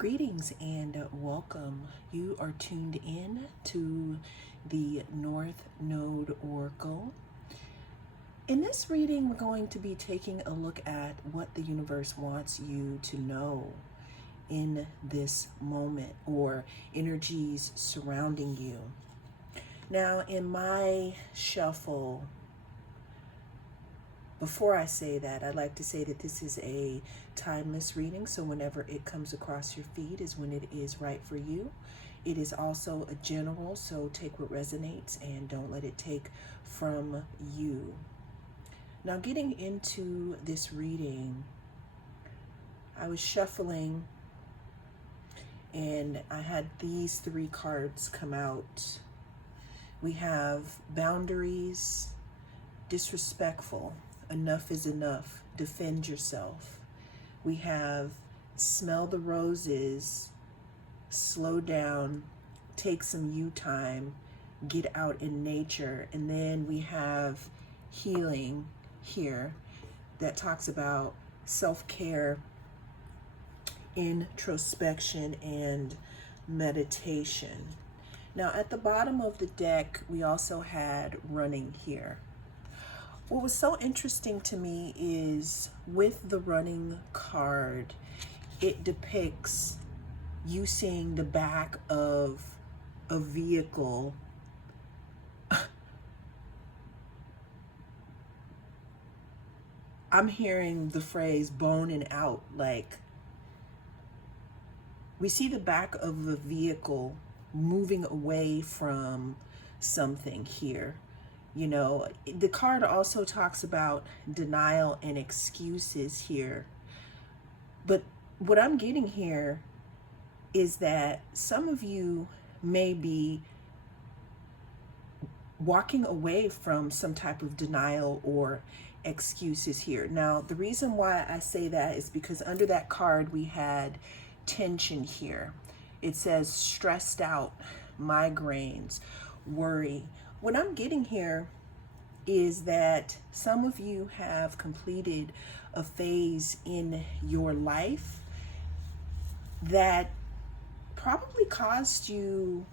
Greetings and welcome. You are tuned in to the North Node Oracle. In this reading, we're going to be taking a look at what the universe wants you to know in this moment or energies surrounding you. Now, in my shuffle, before I say that, I'd like to say that this is a timeless reading, so whenever it comes across your feed is when it is right for you. It is also a general, so take what resonates and don't let it take from you. Now, getting into this reading, I was shuffling and I had these three cards come out. We have boundaries, disrespectful, enough is enough, defend yourself. We have smell the roses, slow down, take some you time, get out in nature. And then we have healing here that talks about self-care, introspection, and meditation. Now at the bottom of the deck, we also had running here. What was so interesting to me is with the running card, it depicts you seeing the back of a vehicle I'm hearing the phrase boning out, like we see the back of a vehicle moving away from something here. You know, the card also talks about denial and excuses here. But what I'm getting here is that some of you may be walking away from some type of denial or excuses here. Now, the reason why I say that is because under that card we had tension here. It says stressed out, migraines, worry. What I'm getting here is that some of you have completed a phase in your life that probably caused you,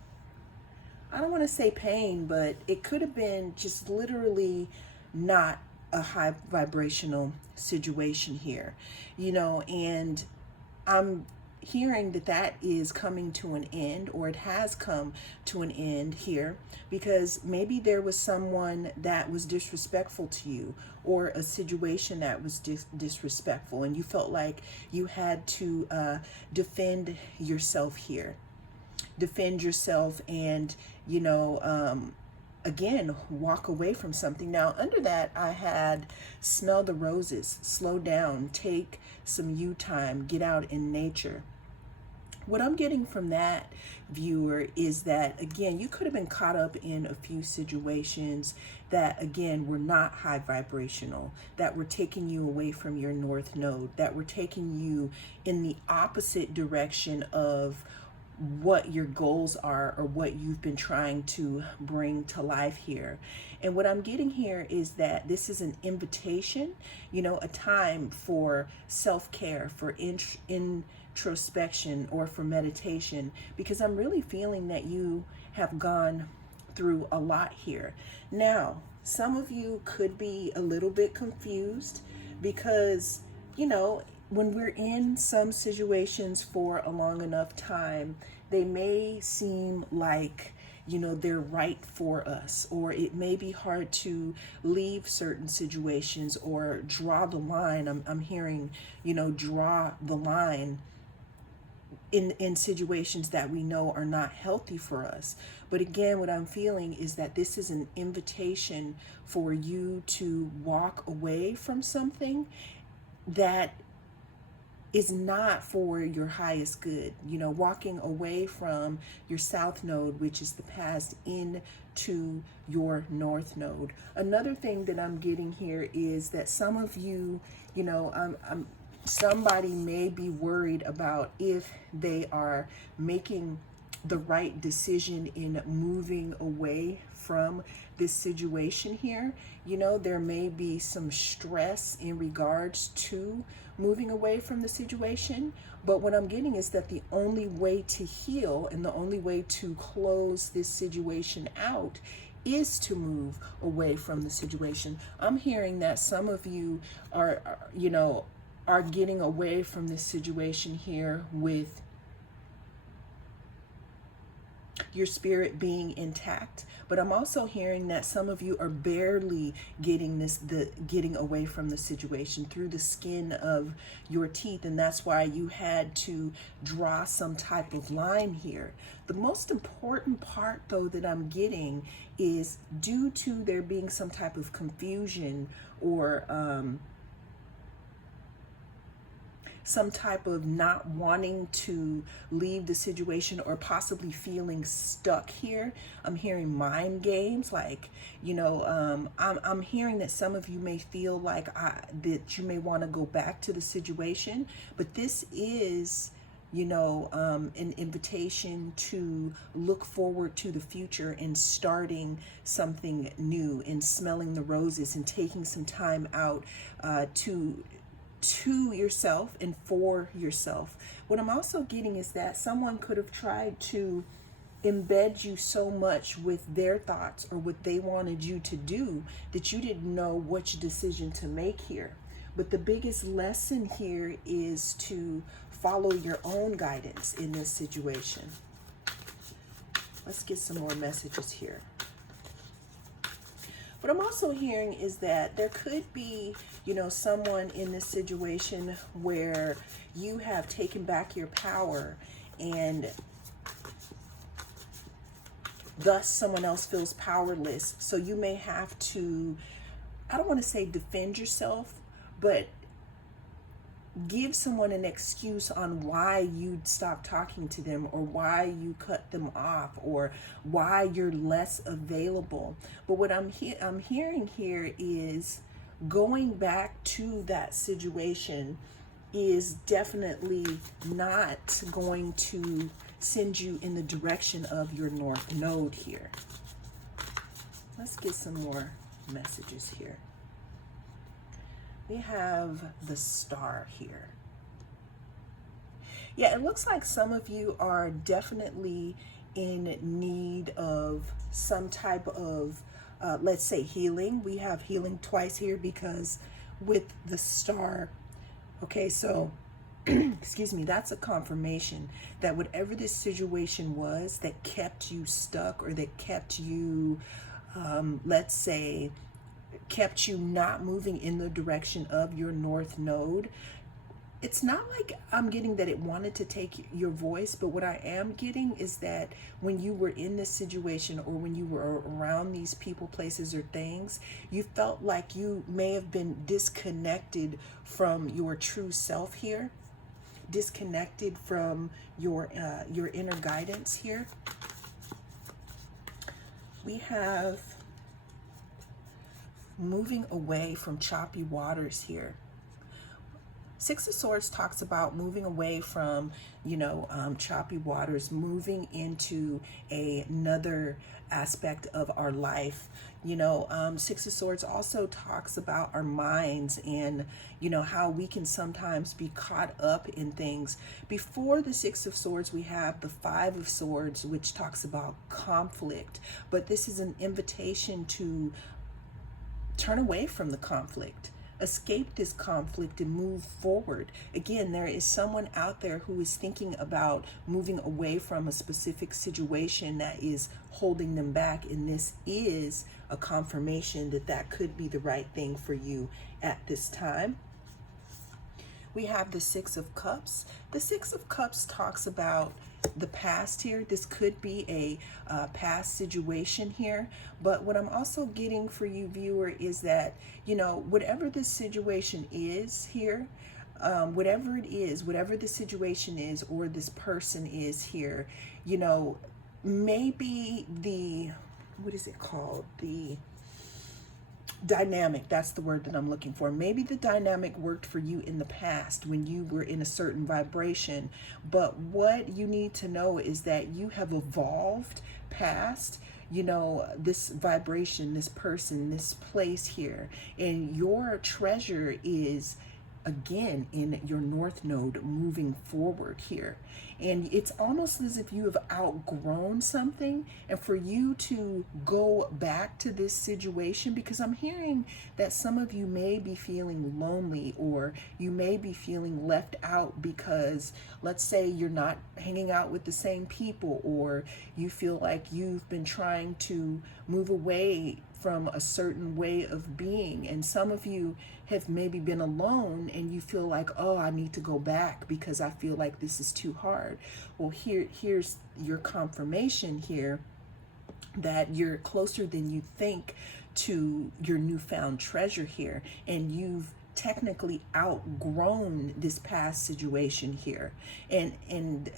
I don't want to say pain, but it could have been just literally not a high vibrational situation here, you know, and I'm hearing that that is coming to an end, or it has come to an end here, because maybe there was someone that was disrespectful to you, or a situation that was disrespectful, and you felt like you had to defend yourself here. Defend yourself and, you know, again, walk away from something. Now, under that, I had smell the roses, slow down, take some you time, get out in nature. What I'm getting from that, viewer, is that, again, you could have been caught up in a few situations that, again, were not high vibrational, that were taking you away from your north node, that were taking you in the opposite direction of what your goals are or what you've been trying to bring to life here. And what I'm getting here is that this is an invitation, you know, a time for self-care, for introspection, or for meditation, because I'm really feeling that you have gone through a lot here. Now, some of you could be a little bit confused because, you know, when we're in some situations for a long enough time, they may seem like, you know, they're right for us, or it may be hard to leave certain situations or draw the line. I'm hearing, you know, draw the line in situations that we know are not healthy for us. But again, what I'm feeling is that this is an invitation for you to walk away from something that is not for your highest good. You know, walking away from your south node, which is the past, into your north node. Another thing that I'm getting here is that some of you, you know, somebody may be worried about if they are making the right decision in moving away from this situation here. You know, there may be some stress in regards to moving away from the situation, but what I'm getting is that the only way to heal and the only way to close this situation out is to move away from the situation. I'm hearing that some of you are getting away from this situation here with your spirit being intact, but I'm also hearing that some of you are barely getting away from the situation through the skin of your teeth, and that's why you had to draw some type of line here. The most important part though that I'm getting is due to there being some type of confusion or some type of not wanting to leave the situation or possibly feeling stuck here. I'm hearing mind games, like, I'm hearing that some of you may feel like that you may want to go back to the situation, but this is an invitation to look forward to the future and starting something new and smelling the roses and taking some time out to yourself and for yourself. What I'm also getting is that someone could have tried to embed you so much with their thoughts or what they wanted you to do that you didn't know which decision to make here. But the biggest lesson here is to follow your own guidance in this situation. Let's get some more messages here. What I'm also hearing is that there could be, someone in this situation where you have taken back your power and thus someone else feels powerless. So you may have to, I don't want to say defend yourself, but give someone an excuse on why you stopped talking to them or why you cut them off or why you're less available. But what I'm hearing here is going back to that situation is definitely not going to send you in the direction of your north node here. Let's get some more messages here. We have the Star here. Yeah, it looks like some of you are definitely in need of some type of, let's say, healing. We have healing twice here because with the Star, okay, so, excuse me, that's a confirmation that whatever this situation was that kept you stuck or that kept you, let's say, kept you not moving in the direction of your north node. It's not like I'm getting that it wanted to take your voice, but what I am getting is that when you were in this situation or when you were around these people, places, or things, you felt like you may have been disconnected from your true self here, disconnected from your inner guidance here. We have moving away from choppy waters here. Six of Swords talks about moving away from, choppy waters, moving into another aspect of our life. Six of Swords also talks about our minds and, how we can sometimes be caught up in things. Before the Six of Swords, we have the Five of Swords, which talks about conflict. But this is an invitation to turn away from the conflict, escape this conflict and move forward. Again, there is someone out there who is thinking about moving away from a specific situation that is holding them back, and this is a confirmation that that could be the right thing for you at this time. We have the Six of Cups. The Six of Cups talks about the past here. This could be a past situation here, but what I'm also getting for you, viewer, is that, whatever this situation is here, whatever it is, whatever the situation is or this person is here, maybe what is it called? dynamic, that's the word that I'm looking for. Maybe the dynamic worked for you in the past when you were in a certain vibration, but what you need to know is that you have evolved past, you know, this vibration, this person, this place here, and your treasure is again in your north node moving forward here. And it's almost as if you have outgrown something, and for you to go back to this situation, because I'm hearing that some of you may be feeling lonely, or you may be feeling left out because, let's say, you're not hanging out with the same people, or you feel like you've been trying to move away from a certain way of being, and some of you have maybe been alone and you feel like, oh, I need to go back because I feel like this is too hard. Well, here's your confirmation here that you're closer than you think to your newfound treasure here, and you've technically outgrown this past situation here, and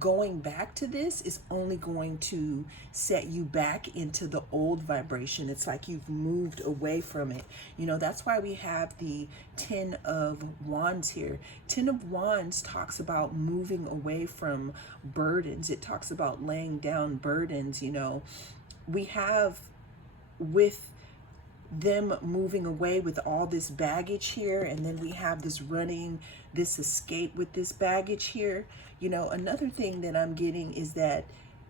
going back to this is only going to set you back into the old vibration. It's like you've moved away from it. You know, that's why we have the 10 of Wands here. 10 of Wands talks about moving away from burdens. It talks about laying down burdens. You know, we have with them moving away with all this baggage here, and then we have this running, this escape with this baggage here. You know, another thing that I'm getting is that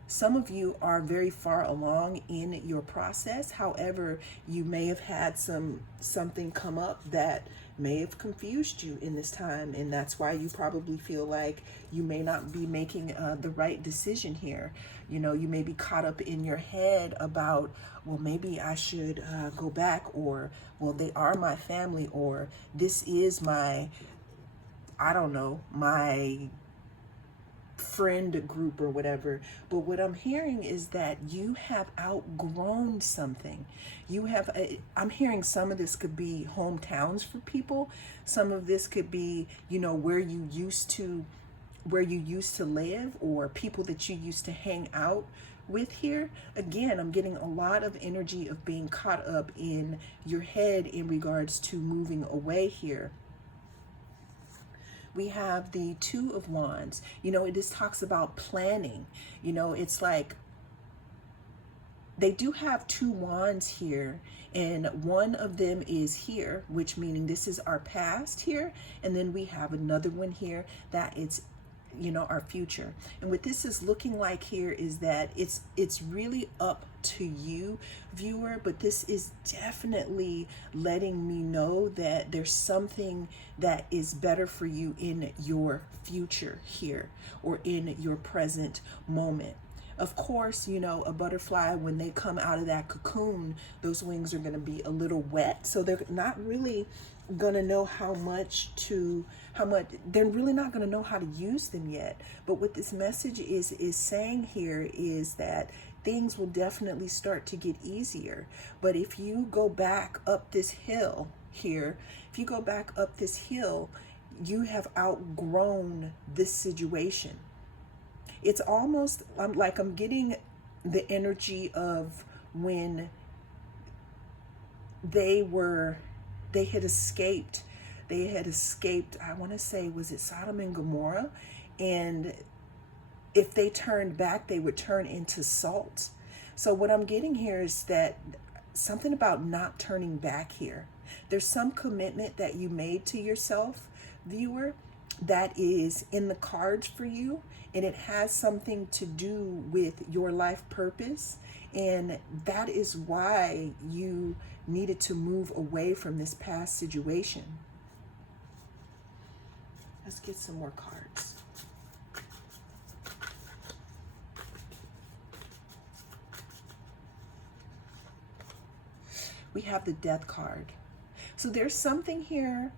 some of you are very far along in your process. However, you may have had something come up that may have confused you in this time, and that's why you probably feel like you may not be making the right decision here. You know, you may be caught up in your head about, well, maybe I should go back, or, well, they are my family, or this is my, I don't know, my friend group or whatever. But what I'm hearing is that you have outgrown something. You have I'm hearing some of this could be hometowns for people. Some of this could be, you know, where you used to live, or people that you used to hang out with here. Again, I'm getting a lot of energy of being caught up in your head in regards to moving away here. We have the 2 of Wands. You know, this talks about planning. You know, it's like they do have 2 wands here, and one of them is here, which meaning this is our past here, and then we have another one here that it's, you know, our future. And what this is looking like here is that it's really up to you, viewer, but this is definitely letting me know that there's something that is better for you in your future here, or in your present moment. Of course, you know, a butterfly, when they come out of that cocoon, those wings are going to be a little wet, so they're not really gonna know how much they're really not gonna know how to use them yet. But what this message is saying here is that things will definitely start to get easier. But if you go back up this hill here, you have outgrown this situation. It's almost I'm getting the energy of when they had escaped, I want to say, was it Sodom and Gomorrah? And if they turned back, they would turn into salt. So what I'm getting here is that something about not turning back here. There's some commitment that you made to yourself, viewer, that is in the cards for you, and it has something to do with your life purpose, and that is why you needed to move away from this past situation. Let's get some more cards. We have the Death card. So there's something here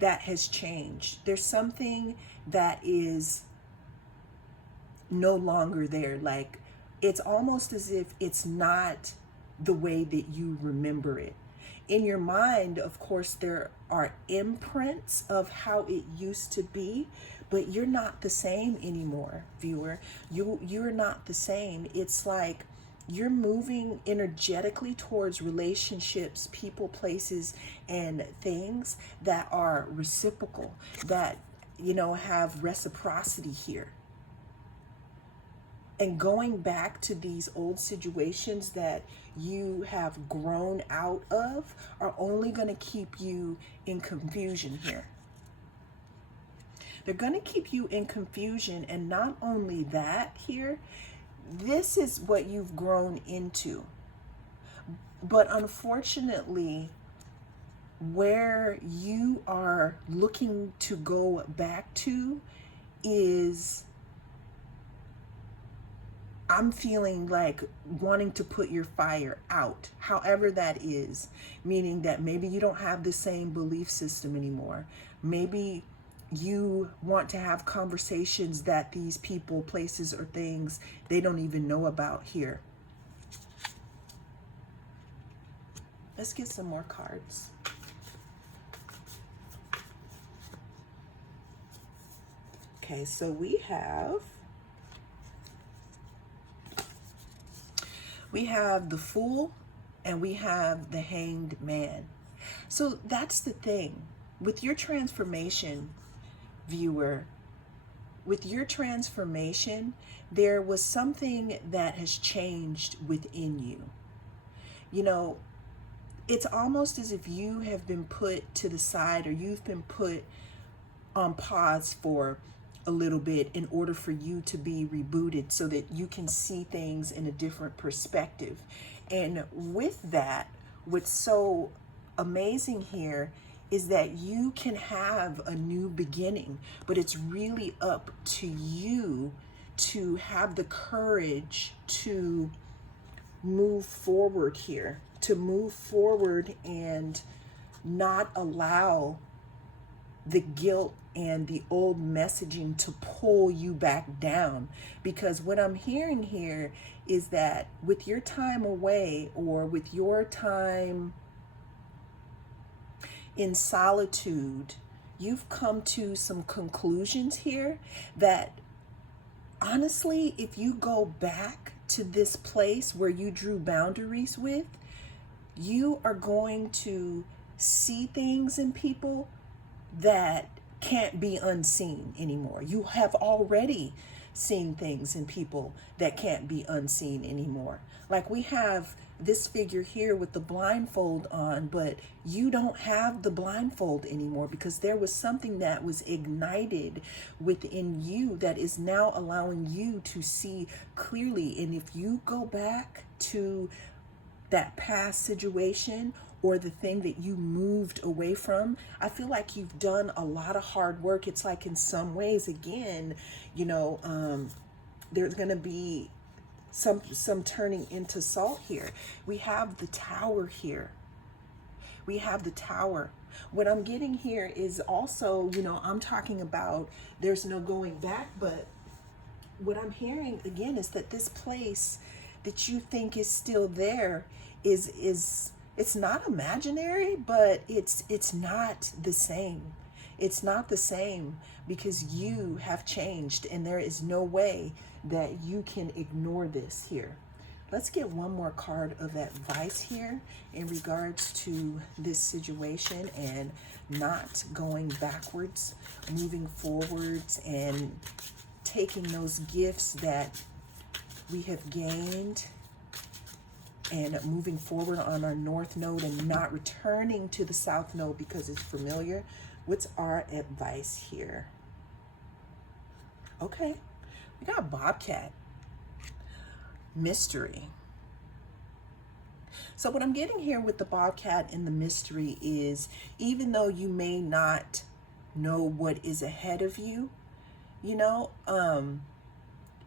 that has changed. There's something that is no longer there. Like, it's almost as if it's not the way that you remember it. In your mind, of course, there are imprints of how it used to be, but you're not the same anymore, viewer. You're not the same. It's like you're moving energetically towards relationships, people, places, and things that are reciprocal, that, have reciprocity here. And going back to these old situations that you have grown out of are only going to keep you in confusion here. They're going to keep you in confusion. And not only that here, this is what you've grown into. But unfortunately, where you are looking to go back to is, I'm feeling like wanting to put your fire out, however that is, meaning that maybe you don't have the same belief system anymore. Maybe you want to have conversations that these people, places, or things they don't even know about here. Let's get some more cards. Okay, so we have the Fool and we have the Hanged Man. So that's the thing. With your transformation, viewer, with your transformation, there was something that has changed within you. It's almost as if you have been put to the side, or you've been put on pause for a little bit in order for you to be rebooted so that you can see things in a different perspective. And with that, what's so amazing here is that you can have a new beginning, but it's really up to you to have the courage to move forward here, to move forward and not allow the guilt and the old messaging to pull you back down. Because what I'm hearing here is that with your time away, or with your time in solitude, you've come to some conclusions here that honestly, if you go back to this place where you drew boundaries with, you are going to see things in people that can't be unseen anymore. You have already seen things in people that can't be unseen anymore. Like we have this figure here with the blindfold on, but you don't have the blindfold anymore because there was something that was ignited within you that is now allowing you to see clearly. And if you go back to that past situation or the thing that you moved away from, I feel like you've done a lot of hard work. It's like in some ways, again, there's going to be some turning into salt here. We have the Tower here. We have the Tower. What I'm getting here is also, I'm talking about there's no going back, but what I'm hearing again is that this place that you think is still there is it's not imaginary, but it's not the same. It's not the same because you have changed, and there is no way that you can ignore this here. Let's get one more card of advice here in regards to this situation and not going backwards, moving forwards, and taking those gifts that we have gained and moving forward on our North Node and not returning to the South Node because it's familiar. What's our advice here? Okay, we got Bobcat. Mystery. So what I'm getting here with the Bobcat and the mystery is, even though you may not know what is ahead of you,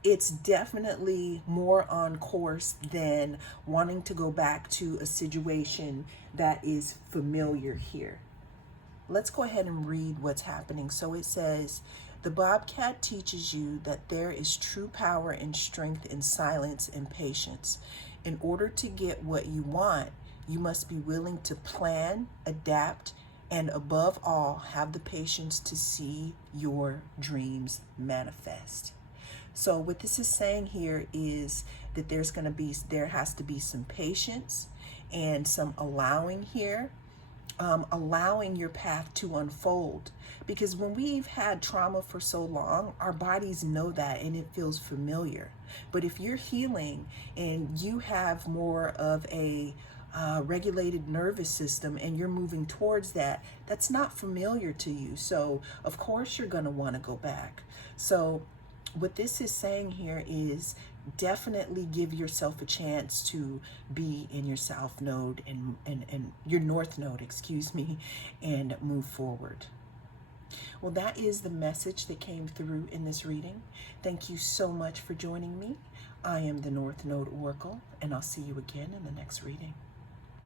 it's definitely more on course than wanting to go back to a situation that is familiar here. Let's go ahead and read what's happening. So it says, the Bobcat teaches you that there is true power and strength in silence and patience. In order to get what you want, you must be willing to plan, adapt, and above all, have the patience to see your dreams manifest. So what this is saying here is that there has to be some patience and some allowing here, allowing your path to unfold. Because when we've had trauma for so long, our bodies know that and it feels familiar. But if you're healing and you have more of a regulated nervous system and you're moving towards that, that's not familiar to you. So of course you're going to want to go back. So what this is saying here is definitely give yourself a chance to be in your south node and your north node, excuse me, and move forward. Well, that is the message that came through in this reading. Thank you so much for joining me. I am the North Node Oracle, and I'll see you again in the next reading.